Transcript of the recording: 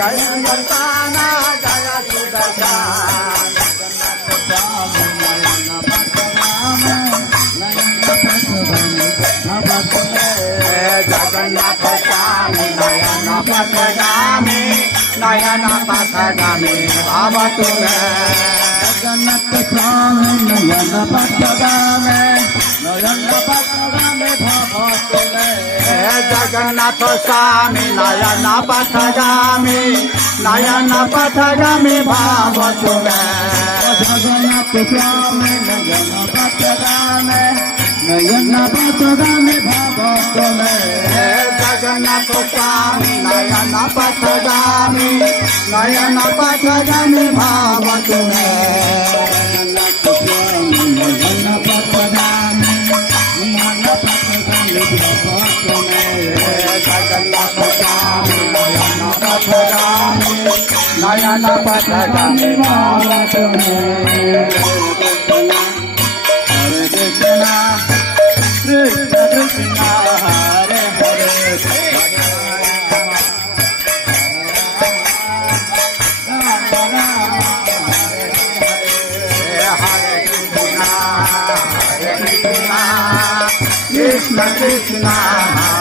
Jaya स्वामी नयन पथगामी नयन पथगामी भाव तुम्हें जगन्नाथ स्वामी नयन पथगामी नयन पथगामी भाव तुम्हें जगन्नाथ स्वामी नयन पथगामी नयन पथगामी भाव तुम्हें जगन्नाथ स्वामी नयन पथगामी नयन पथगामी भाव तुम्हें जगन्नाथ स्वामी नयन पथगामी नयन पथगामी भाव तुम्हें जगन्नाथ स्वामी नयन पथगामी नयन पथगामी भाव तुम्हें जगन्नाथ स्वामी नयन पथगामी नयन पथगामी भाव तुम्हें हरे कृष्णा कृष्ण कृष्ण हरे हरे Krishna Krishna